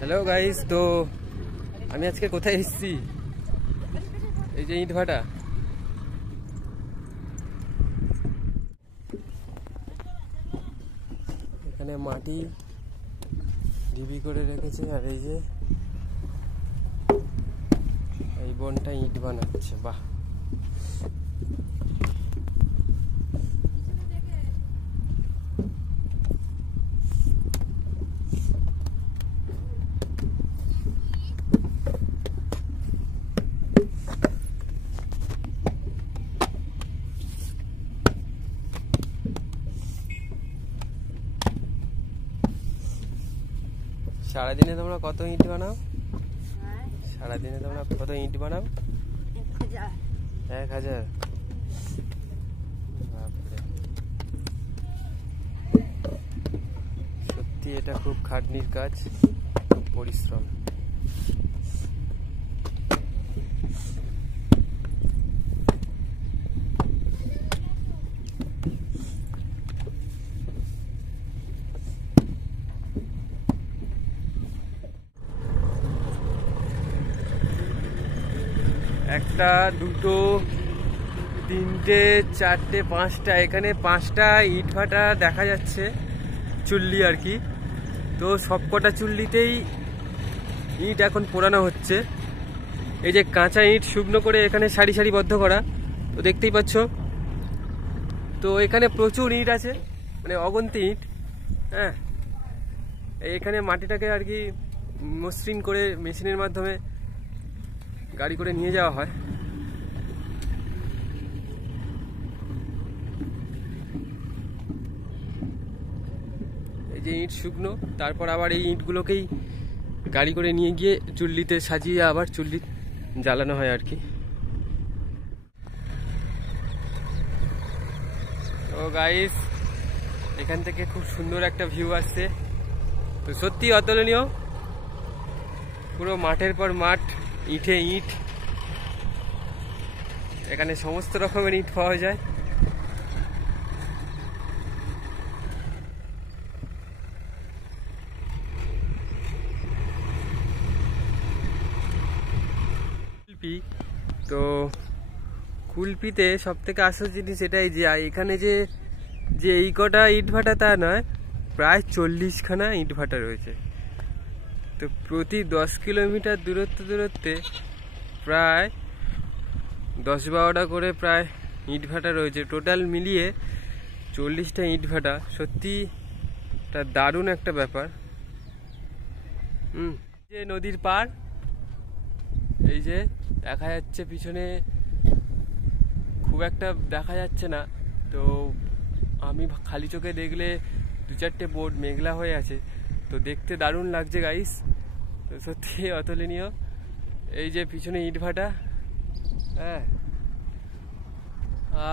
Hello guys, तो আমি আজকে কোথায় এসেছি? এই যে ইটভাটা, এখানে মাটি ঢিবি করে রেখেছে আর এই যে এই বোনটা ইট বানাচ্ছে। বাহ, সারাদিনে তোমরা কত ইট বানাও? সারাদিনে তোমরা কত ইট বানাও? 1000। সত্যি এটা খুব খাটনির কাজ, খুব পরিশ্রম। একটা, দুটো, তিনটে, চারটে, পাঁচটা, এখানে 5টা ইটভাটা দেখা যাচ্ছে, চুল্লি আর কি। তো সবকটা চুল্লিতেই ইট এখন পোড়ানো হচ্ছে। এই যে কাঁচা ইট শুকনো করে এখানে সারি সারিবদ্ধ করা, তো দেখতেই পাচ্ছ। তো এখানে প্রচুর ইট আছে, মানে অগন্তি ইট। হ্যাঁ, এখানে মাটিটাকে আর কি মসৃণ করে মেশিনের মাধ্যমে গাড়ি করে নিয়ে যাওয়া হয়। এই যে ইট শুকনো, তারপর আবার এই ইটগুলোকেই গাড়ি করে নিয়ে গিয়ে চুল্লিতে সাজিয়ে আবার চুল্লি জ্বালানো হয় আর কি। তো গাইস, এখান থেকে খুব সুন্দর একটা ভিউ আসছে, তো সত্যি অতুলনীয়। পুরো মাঠের পর মাঠ, ইটে ইট। এখানে সমস্ত রকমের ইট পাওয়া যায়। কুলপি, তো কুলপিতে সব থেকে আসল জিনিস এটাই যে এখানে যে যে এই কটা ইট ভাটা তা নয়, প্রায় 40খানা ইট ভাটা রয়েছে। তো প্রতি 10 কিলোমিটার দূরত্বে প্রায় 10-12টা করে প্রায় ইট ভাটা রয়েছে। টোটাল মিলিয়ে 40টা ইট ভাটা। সত্যি এটা দারুণ একটা ব্যাপার। যে নদীর পার, এই যে দেখা যাচ্ছে পিছনে, খুব একটা দেখা যাচ্ছে না, তো আমি খালি চোখে দেখলে 2-4টে বোট মেঘলা হয়ে আছে, তো দেখতে দারুণ লাগছে গাইস। তো সত্যি অতুলনীয়। এই যে পিছনে ইট ভাটা, হ্যাঁ,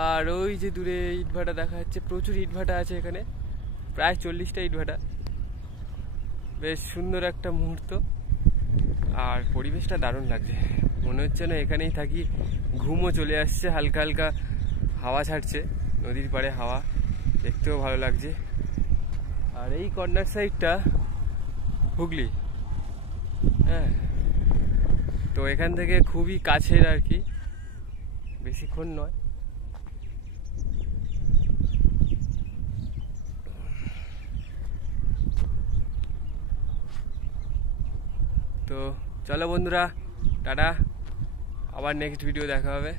আর ওই যে দূরে ইট ভাটা দেখা যাচ্ছে। প্রচুর ইট ভাটা আছে এখানে, প্রায় 40টা ইট ভাটা। বেশ সুন্দর একটা মুহূর্ত, আর পরিবেশটা দারুণ লাগছে। মনে হচ্ছে না এখানেই থাকি, ঘুমও চলে আসছে। হালকা হালকা হাওয়া ছাড়ছে, নদীর পাড়ে হাওয়া, দেখতেও ভালো লাগছে। আর এই কর্নার সাইডটা হুগলি, হ্যাঁ, তো এখান থেকে খুবই কাছের আর কি, বেশিক্ষণ নয়। তো চলো বন্ধুরা, টাটা, আবার নেক্সট ভিডিও দেখা হবে।